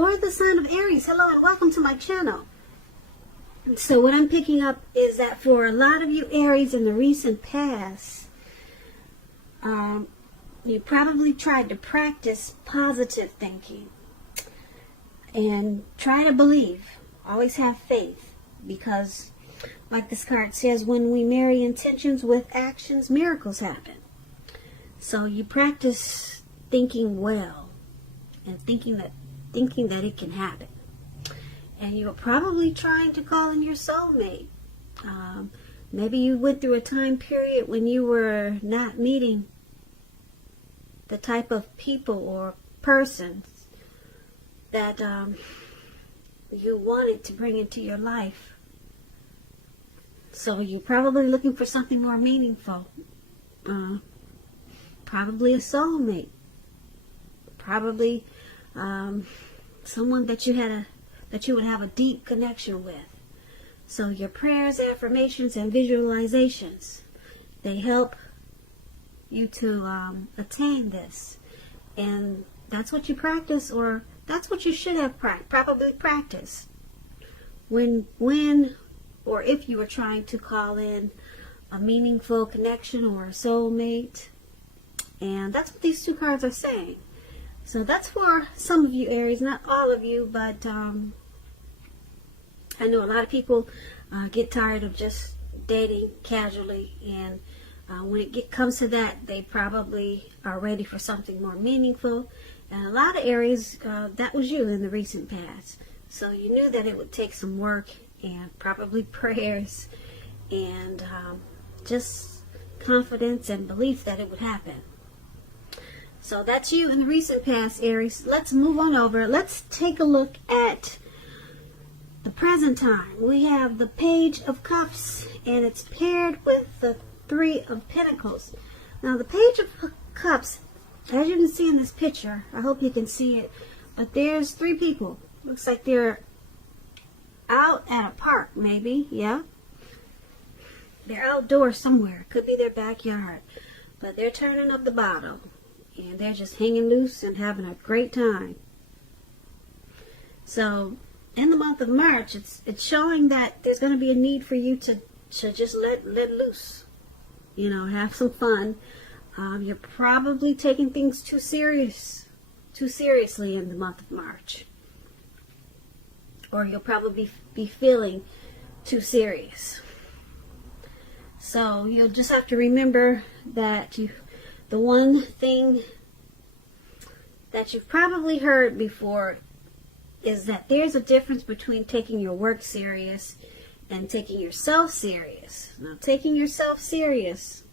for the sign of Aries. Hello and welcome to my channel. So what I'm picking up is that for a lot of you Aries in the recent past, you probably tried to practice positive thinking and try to believe. Always have faith, because like this card says, when we marry intentions with actions, miracles happen. So you practice thinking well and thinking that it can happen. And you're probably trying to call in your soulmate. Maybe you went through a time period when you were not meeting the type of people or persons that you wanted to bring into your life. So you're probably looking for something more meaningful. Probably a soulmate. Probably someone that you would have a deep connection with. So your prayers, affirmations, and visualizations, they help you to attain this. And that's what you practice, or that's what you should have probably practiced when or if you were trying to call in a meaningful connection or a soulmate. And that's what these two cards are saying. So that's for some of you Aries, not all of you, but I know a lot of people get tired of just dating casually, and when it comes to that, they probably are ready for something more meaningful. And a lot of Aries, that was you in the recent past. So you knew that it would take some work and probably prayers and just confidence and belief that it would happen. So that's you in the recent past, Aries. Let's move on over. Let's take a look at the present time. We have the Page of Cups, and it's paired with the Three of Pentacles. Now, the Page of Cups, as you can see in this picture, I hope you can see it, but there's three people. Looks like they're out at a park, maybe, yeah? They're outdoors somewhere. Could be their backyard. But they're turning up the bottle, and they're just hanging loose and having a great time. So in the month of March, it's showing that there's going to be a need for you to just let loose. You know, have some fun. You're probably taking things too seriously in the month of March. Or you'll probably be feeling too serious. So you'll just have to remember that the one thing that you've probably heard before is that there's a difference between taking your work serious and taking yourself serious. Now, taking yourself serious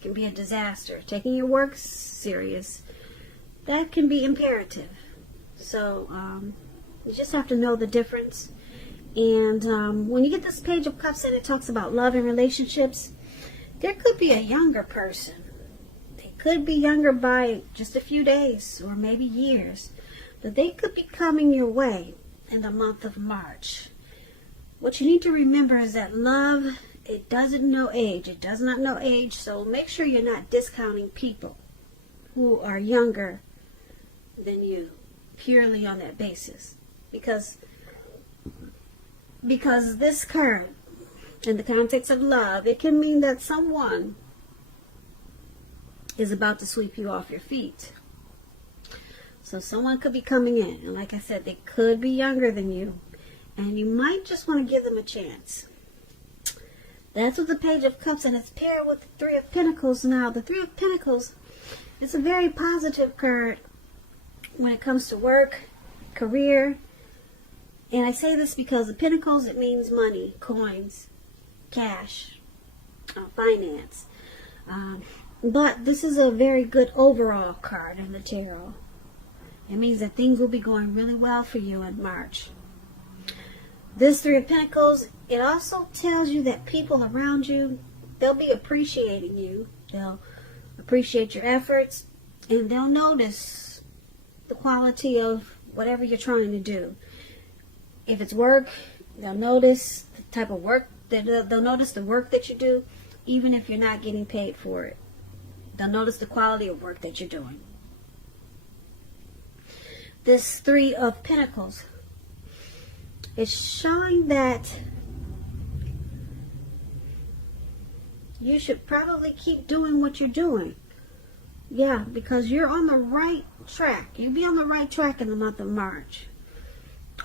can be a disaster. Taking your work serious, that can be imperative. So you just have to know the difference. And when you get this Page of Cups and it talks about love and relationships, there could be a younger person. They could be younger by just a few days or maybe years. But they could be coming your way in the month of March. What you need to remember is that love, it doesn't know age. It does not know age. So make sure you're not discounting people who are younger than you purely on that basis. Because this card, in the context of love, it can mean that someone is about to sweep you off your feet. So someone could be coming in, and like I said, they could be younger than you, and you might just want to give them a chance. That's what the Page of Cups, and it's paired with the Three of Pentacles. Now, the Three of Pentacles is a very positive card when it comes to work, career. And I say this because the Pentacles, it means money, coins, cash, finance. But this is a very good overall card in the tarot. It means that things will be going really well for you in March. This Three of Pentacles, it also tells you that people around you, they'll be appreciating you. They'll appreciate your efforts, and they'll notice the quality of whatever you're trying to do. If it's work, they'll notice the type of work, they'll notice the work that you do, even if you're not getting paid for it. They'll notice the quality of work that you're doing. this Three of Pentacles. It's showing that you should probably keep doing what you're doing. Yeah, because you're on the right track. You'll be on the right track in the month of March.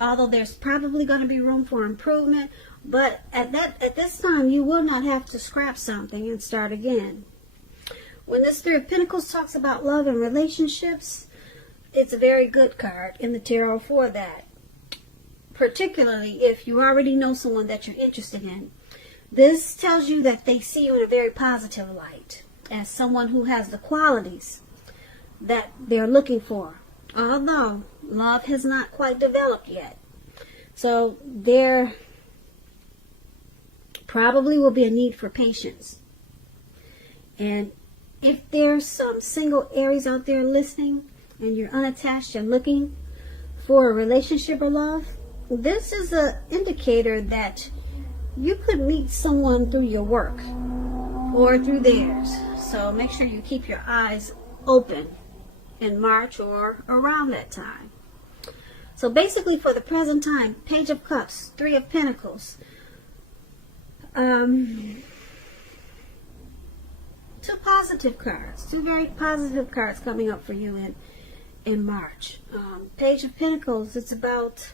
Although there's probably going to be room for improvement, but at this time you will not have to scrap something and start again. When this Three of Pentacles talks about love and relationships, it's a very good card in the tarot for that. Particularly if you already know someone that you're interested in. This tells you that they see you in a very positive light, as someone who has the qualities that they're looking for. Although love has not quite developed yet. So there probably will be a need for patience. And if there's some single Aries out there listening and you're unattached and looking for a relationship or love, this is an indicator that you could meet someone through your work or through theirs. So make sure you keep your eyes open in March or around that time. So basically for the present time, Page of Cups, Three of Pentacles, two positive cards, two very positive cards coming up for you in March. Page of Pentacles, it's about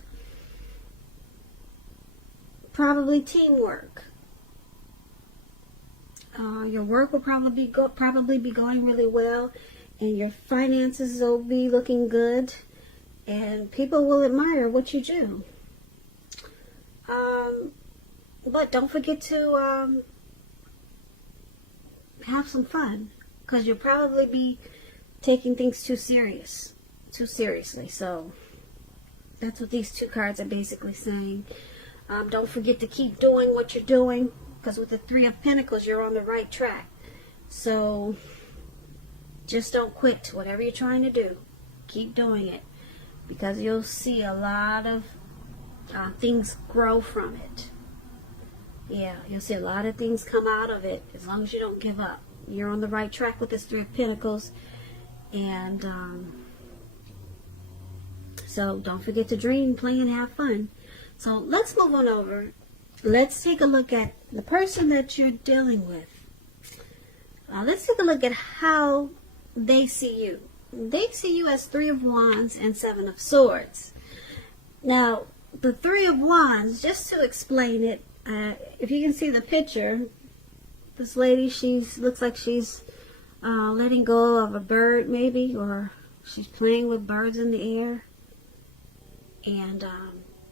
probably teamwork. Your work will probably be going really well, and your finances will be looking good, and people will admire what you do. But don't forget to have some fun, because you'll probably be taking things too seriously. So that's what these two cards are basically saying. Don't forget to keep doing what you're doing, because with the Three of Pentacles, you're on the right track. So just don't quit whatever you're trying to do. Keep doing it, because you'll see a lot of things grow from it. Yeah, you'll see a lot of things come out of it as long as you don't give up. You're on the right track with this Three of Pentacles. And so don't forget to dream, play, and have fun. So let's move on over. Let's take a look at the person that you're dealing with. Let's take a look at how they see you. They see you as Three of Wands and Seven of Swords. Now, the Three of Wands, just to explain it, if you can see the picture, this lady, looks like she's letting go of a bird maybe, or she's playing with birds in the air. And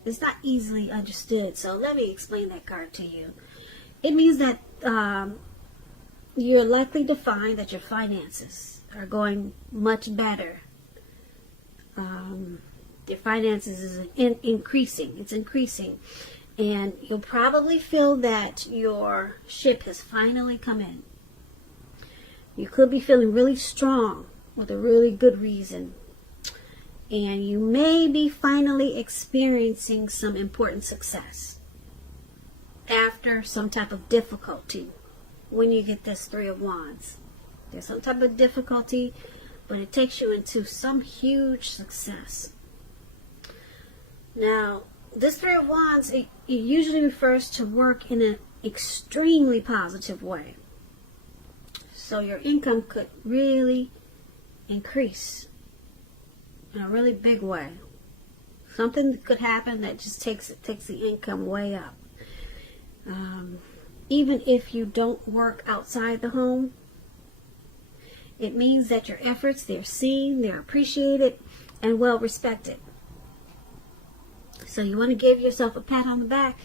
it's not easily understood, so let me explain that card to you. It means that you're likely to find that your finances are going much better. Your finances is increasing. It's increasing. And you'll probably feel that your ship has finally come in. You could be feeling really strong with a really good reason. And you may be finally experiencing some important success after some type of difficulty when you get this Three of Wands. There's some type of difficulty, but it takes you into some huge success. Now, this Three of Wands, it usually refers to work in an extremely positive way. So your income could really increase in a really big way. Something could happen that just takes the income way up. Even if you don't work outside the home, it means that your efforts, they're seen, they're appreciated, and well respected. So you want to give yourself a pat on the back.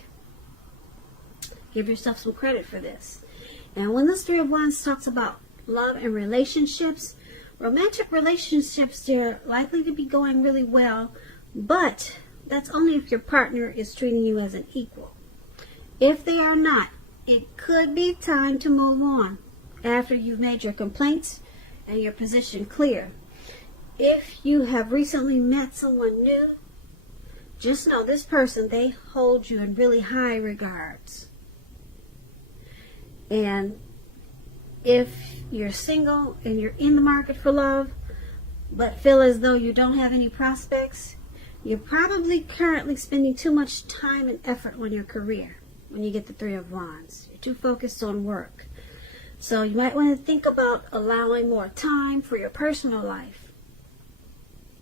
Give yourself some credit for this. And when this Three of Wands talks about love and relationships, romantic relationships, they're likely to be going really well, but that's only if your partner is treating you as an equal. If they are not, it could be time to move on after you've made your complaints and your position clear. If you have recently met someone new, just know this person, they hold you in really high regards. And if you're single and you're in the market for love, but feel as though you don't have any prospects, you're probably currently spending too much time and effort on your career when you get the Three of Wands. You're too focused on work. So you might want to think about allowing more time for your personal life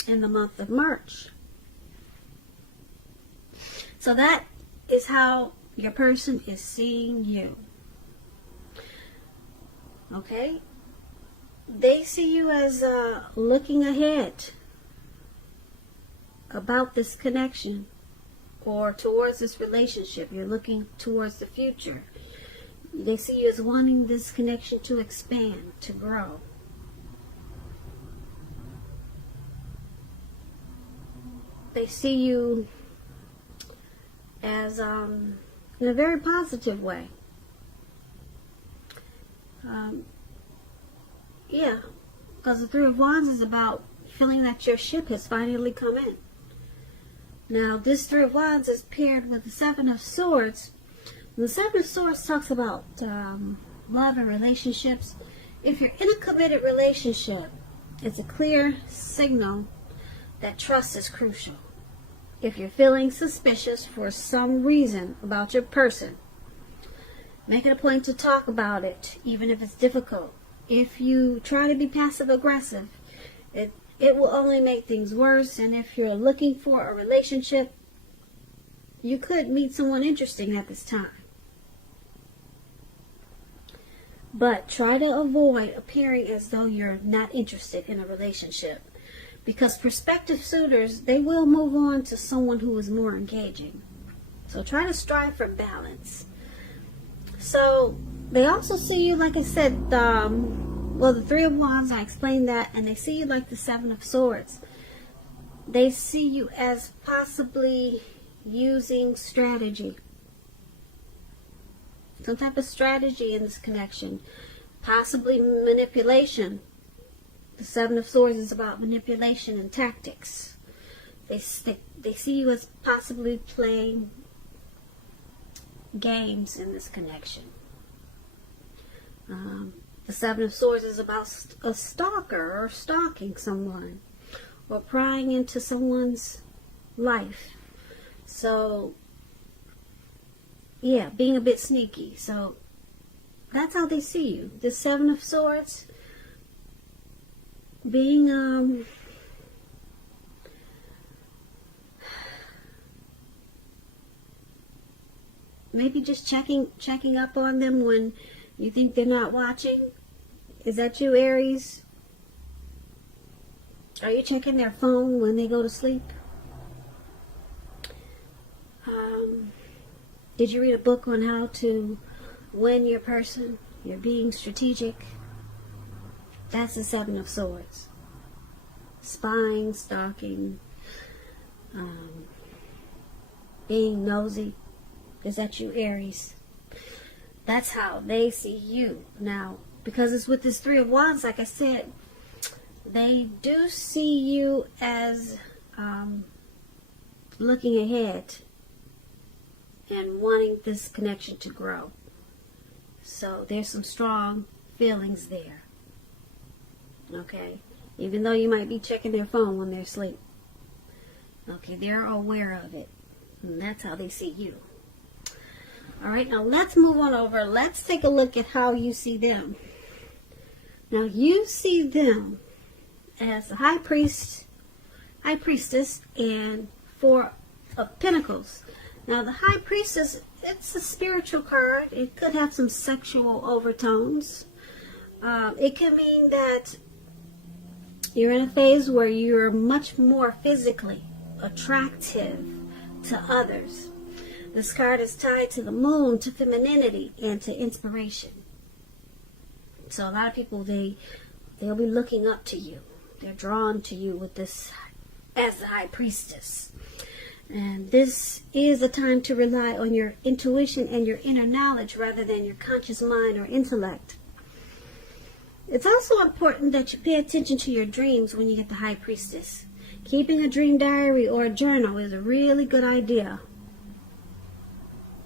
in the month of March. So that is how your person is seeing you. Okay? They see you as looking ahead about this connection or towards this relationship. You're looking towards the future. They see you as wanting this connection to expand, to grow. They see you as in a very positive way. Yeah, because the Three of Wands is about feeling that your ship has finally come in. Now, this Three of Wands is paired with the Seven of Swords. The Seven of Swords talks about love and relationships. If you're in a committed relationship, it's a clear signal that trust is crucial. If you're feeling suspicious for some reason about your person, make it a point to talk about it, even if it's difficult. If you try to be passive-aggressive, it will only make things worse. And if you're looking for a relationship, you could meet someone interesting at this time. But try to avoid appearing as though you're not interested in a relationship. Because prospective suitors, they will move on to someone who is more engaging. So try to strive for balance. So they also see you, like I said, well, the Three of Wands, I explained that, and they see you like the Seven of Swords. They see you as possibly using strategy. Some type of strategy in this connection. Possibly manipulation. The Seven of Swords is about manipulation and tactics. They see you as possibly playing games in this connection. The Seven of Swords is about a stalker or stalking someone or prying into someone's life. So, yeah, being a bit sneaky. So, that's how they see you. The Seven of Swords being, maybe just checking up on them when you think they're not watching. Is that you, Aries? Are you checking their phone when they go to sleep? Did you read a book on how to win your person? You're being strategic. That's the Seven of Swords. Spying, stalking, being nosy. Is that you, Aries? That's how they see you. Now, because it's with this Three of Wands, like I said, they do see you as looking ahead and wanting this connection to grow. So there's some strong feelings there. Okay? Even though you might be checking their phone when they're asleep. Okay, they're aware of it. And that's how they see you. Alright, now let's move on over. Let's take a look at how you see them. Now you see them as the High Priestess, and Four of Pentacles. Now the High Priestess, it's a spiritual card. It could have some sexual overtones. It can mean that you're in a phase where you're much more physically attractive to others. This card is tied to the moon, to femininity, and to inspiration. So a lot of people, they'll be looking up to you. They're drawn to you with this as the High Priestess. And this is a time to rely on your intuition and your inner knowledge rather than your conscious mind or intellect. It's also important that you pay attention to your dreams when you get the High Priestess. Keeping a dream diary or a journal is a really good idea.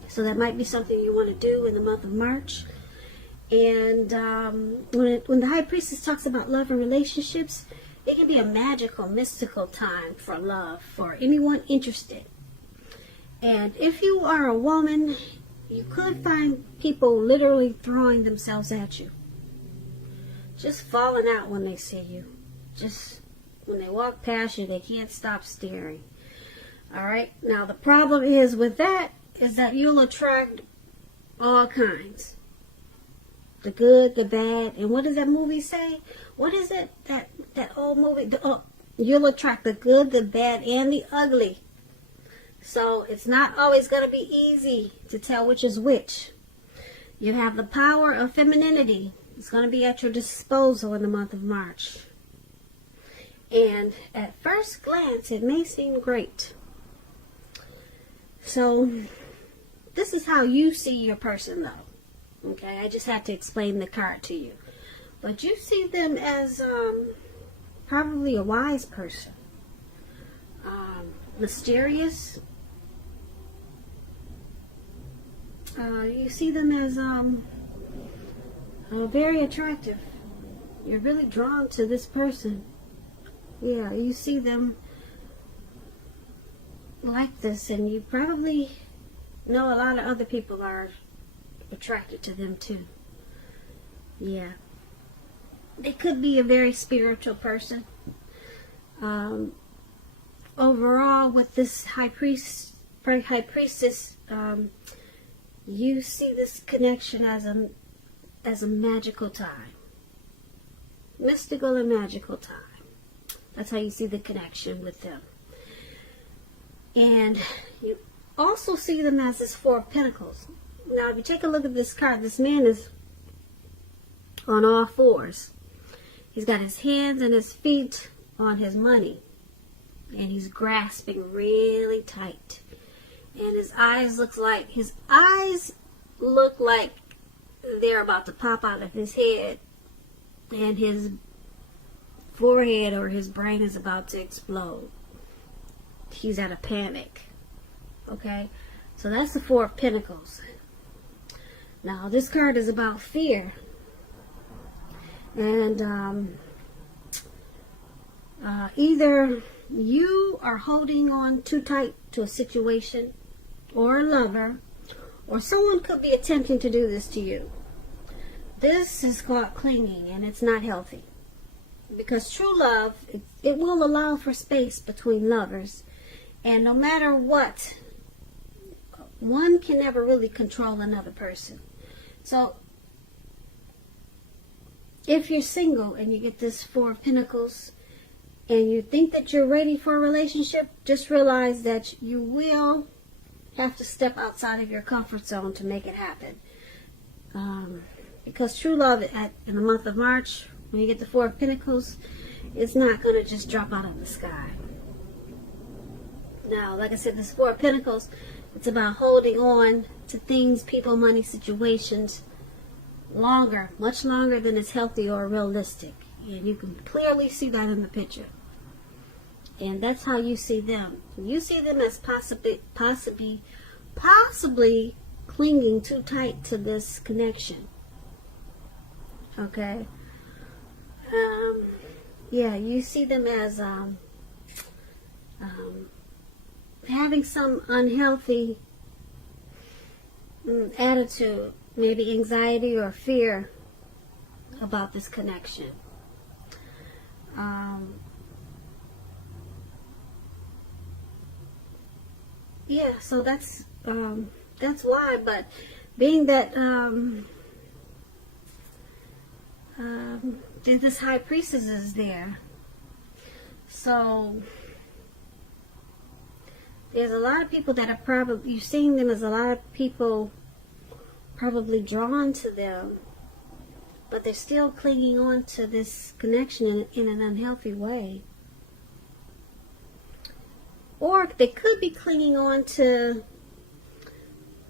So that might be something you want to do in the month of March. And when the High Priestess talks about love and relationships, it can be a magical, mystical time for love for anyone interested. And if you are a woman, you could find people literally throwing themselves at you. Just falling out when they see you. Just when they walk past you, they can't stop staring. Alright, now the problem is with that is that you'll attract all kinds. The good, the bad, and what does that movie say? What is it? That old movie? You'll attract the good, the bad, and the ugly. So it's not always going to be easy to tell which is which. You have the power of femininity. It's going to be at your disposal in the month of March. And at first glance, it may seem great. So this is how you see your person, though. Okay, I just have to explain the card to you. But you see them as probably a wise person. Mysterious. You see them as very attractive. You're really drawn to this person. Yeah, you see them like this, and you probably know a lot of other people are attracted to them too. Yeah. They could be a very spiritual person. Overall, with this high priestess, you see this connection as a magical time. Mystical and magical time. That's how you see the connection with them. And you also see them as this Four of Pentacles. Now, if you take a look at this card, this man is on all fours. He's got his hands and his feet on his money. And he's grasping really tight. And his eyes look like they're about to pop out of his head. And his forehead or his brain is about to explode. He's at a panic. Okay? So that's the Four of Pentacles. Now, this card is about fear. And either you are holding on too tight to a situation or a lover, or someone could be attempting to do this to you. This is called clinging, and it's not healthy. Because true love, it will allow for space between lovers. And no matter what, one can never really control another person. So, if you're single and you get this Four of Pentacles and you think that you're ready for a relationship, just realize that you will have to step outside of your comfort zone to make it happen. Because true love in the month of March, when you get the Four of Pentacles, it's not going to just drop out of the sky. Now, like I said, this Four of Pentacles, it's about holding on to things, people, money, situations longer, much longer than is healthy or realistic. And you can clearly see that in the picture. And that's how you see them. You see them as possibly clinging too tight to this connection. Okay? Yeah, you see them as having some unhealthy attitude, maybe anxiety or fear about this connection. Yeah, so that's why. But being that this high priestess is there, so there's a lot of people that are probably, you're seeing them as a lot of people probably drawn to them, but they're still clinging on to this connection in an unhealthy way. Or they could be clinging on to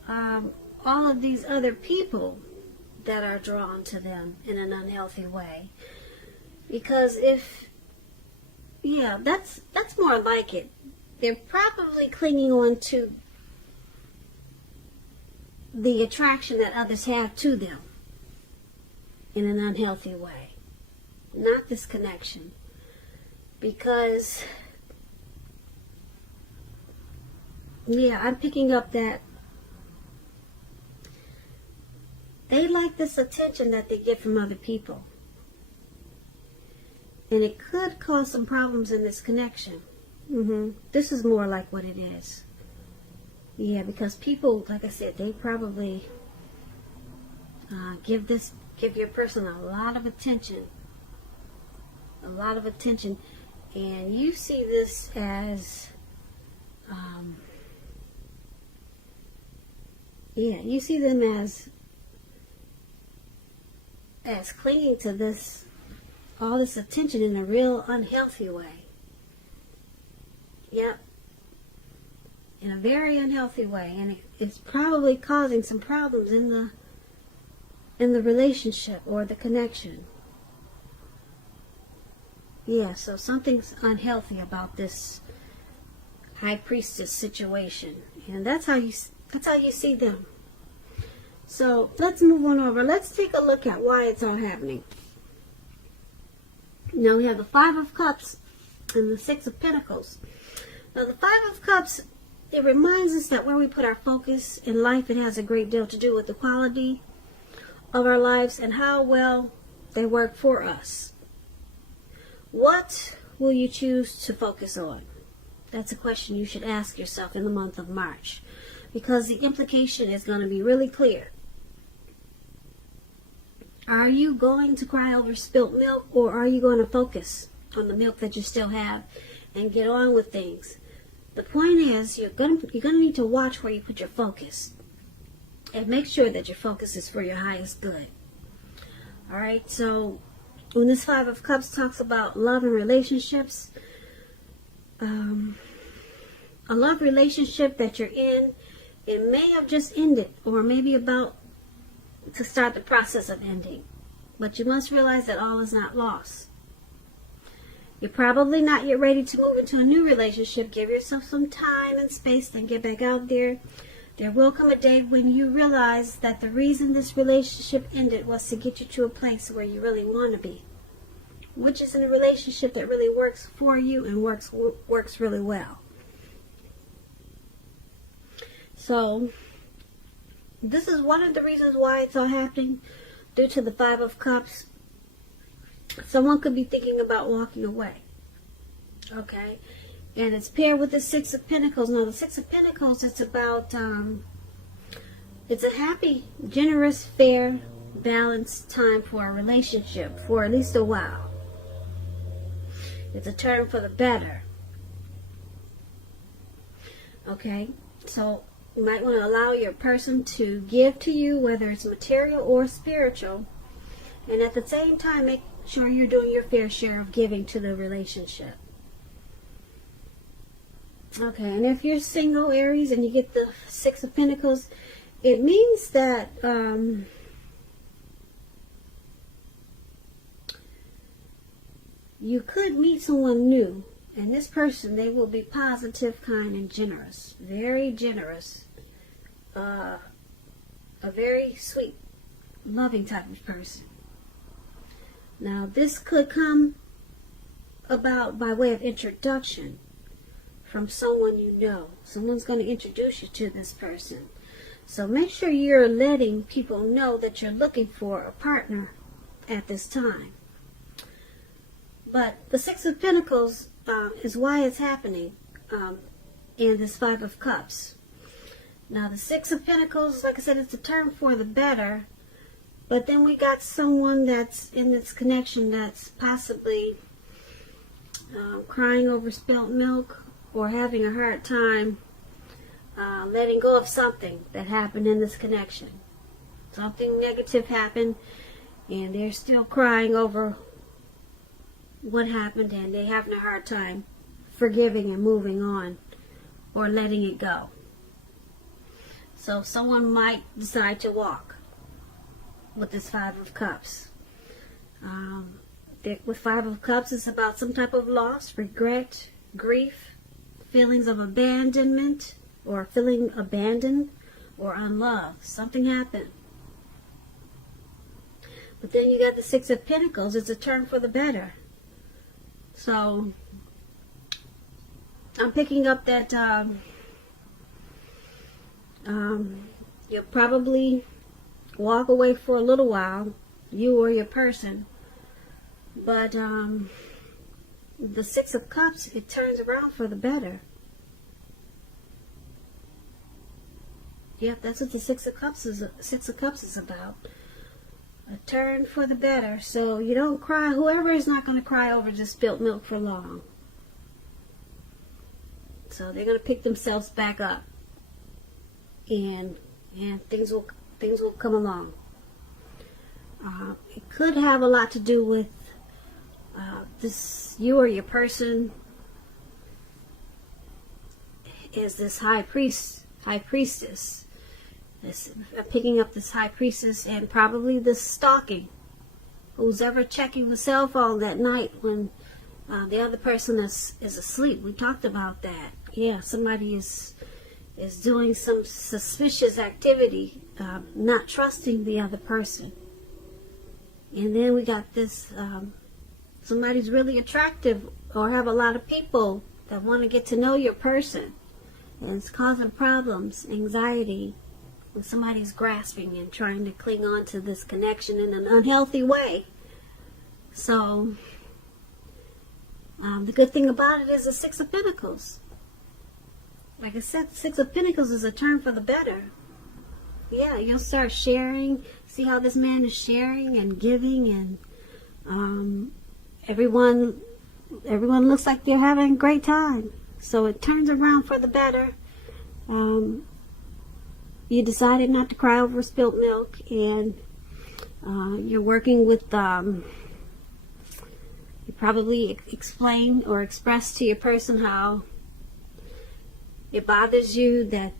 all of these other people that are drawn to them in an unhealthy way. Because that's more like it. They're probably clinging on to the attraction that others have to them in an unhealthy way. Not this connection. Because, yeah, I'm picking up that they like this attention that they get from other people. And it could cause some problems in this connection. This is more like what it is. Yeah, because people, like I said, they probably give your person a lot of attention. A lot of attention. And you see this as, you see them as clinging to this, all this attention in a real unhealthy way. Yep. In a very unhealthy way. And it's probably causing some problems in the relationship or the connection. Yeah, so something's unhealthy about this high priestess situation. And that's how you see them. So let's move on over. Let's take a look at why it's all happening. Now we have the Five of Cups and the Six of Pentacles. Now the Five of Cups, it reminds us that where we put our focus in life, it has a great deal to do with the quality of our lives and how well they work for us. What will you choose to focus on? That's a question you should ask yourself in the month of March, because the implication is going to be really clear. Are you going to cry over spilt milk, or are you going to focus on the milk that you still have and get on with things? The point is, you're going to need to watch where you put your focus and make sure that your focus is for your highest good. All right, so when this Five of Cups talks about love and relationships, a love relationship that you're in, it may have just ended, or maybe about to start the process of ending. But you must realize that all is not lost. You're probably not yet ready to move into a new relationship. Give yourself some time and space, then get back out there. There will come a day when you realize that the reason this relationship ended was to get you to a place where you really want to be, which is in a relationship that really works for you and works really well. So this is one of the reasons why it's all happening, due to the Five of Cups. Someone could be thinking about walking away. Okay? And it's paired with the Six of Pentacles. Now, the Six of Pentacles, it's about, it's a happy, generous, fair, balanced time for a relationship for at least a while. It's a turn for the better. Okay? So you might want to allow your person to give to you, whether it's material or spiritual. And at the same time, make sure you're doing your fair share of giving to the relationship. Okay, and if you're single, Aries, and you get the Six of Pentacles, it means that you could meet someone new. And this person, they will be positive, kind, and generous. Very generous. A very sweet, loving type of person. Now, this could come about by way of introduction from someone you know. Someone's going to introduce you to this person. So make sure you're letting people know that you're looking for a partner at this time. But the Six of Pentacles is why it's happening in this Five of Cups. Now, the Six of Pentacles, like I said, it's a turn for the better. But then we got someone that's in this connection that's possibly crying over spilt milk, or having a hard time letting go of something that happened in this connection. Something negative happened, and they're still crying over what happened, and they're having a hard time forgiving and moving on or letting it go. So someone might decide to walk with this Five of Cups. With Five of Cups, it's about some type of loss, regret, grief, feelings of abandonment, or feeling abandoned or unloved. Something happened. But then you got the Six of Pentacles. It's a turn for the better. So I'm picking up that you'll probably walk away for a little while, you or your person. But the Six of Cups, it turns around for the better. Yep, that's what the Six of Cups is about. A turn for the better. So you don't cry. Whoever is not going to cry over just spilt milk for long. So they're going to pick themselves back up, and things will come along. It could have a lot to do with this. You or your person is this high priestess. Picking up this high priestess, and probably this stalking. Who's ever checking the cell phone that night when the other person is asleep? We talked about that. Yeah, somebody is doing some suspicious activity, not trusting the other person. And then we got this, somebody's really attractive or have a lot of people that want to get to know your person. And it's causing problems, anxiety, when somebody's grasping and trying to cling on to this connection in an unhealthy way. So, the good thing about it is the Six of Pentacles. Like I said, the Six of Pentacles is a turn for the better. Yeah, you'll start sharing. See how this man is sharing and giving, and everyone looks like they're having a great time. So it turns around for the better. You decided not to cry over spilt milk, and you're working with, you probably explain or express to your person how it bothers you that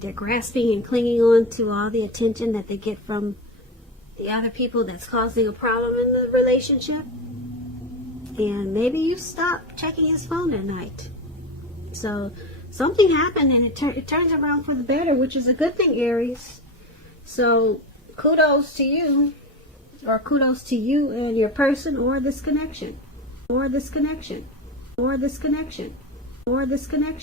they're grasping and clinging on to all the attention that they get from the other people that's causing a problem in the relationship. And maybe you stop checking his phone at night. So something happened, and it turns around for the better, which is a good thing, Aries. So kudos to you, or kudos to you and your person, or this connection, or this connection, or this connection, or this connection.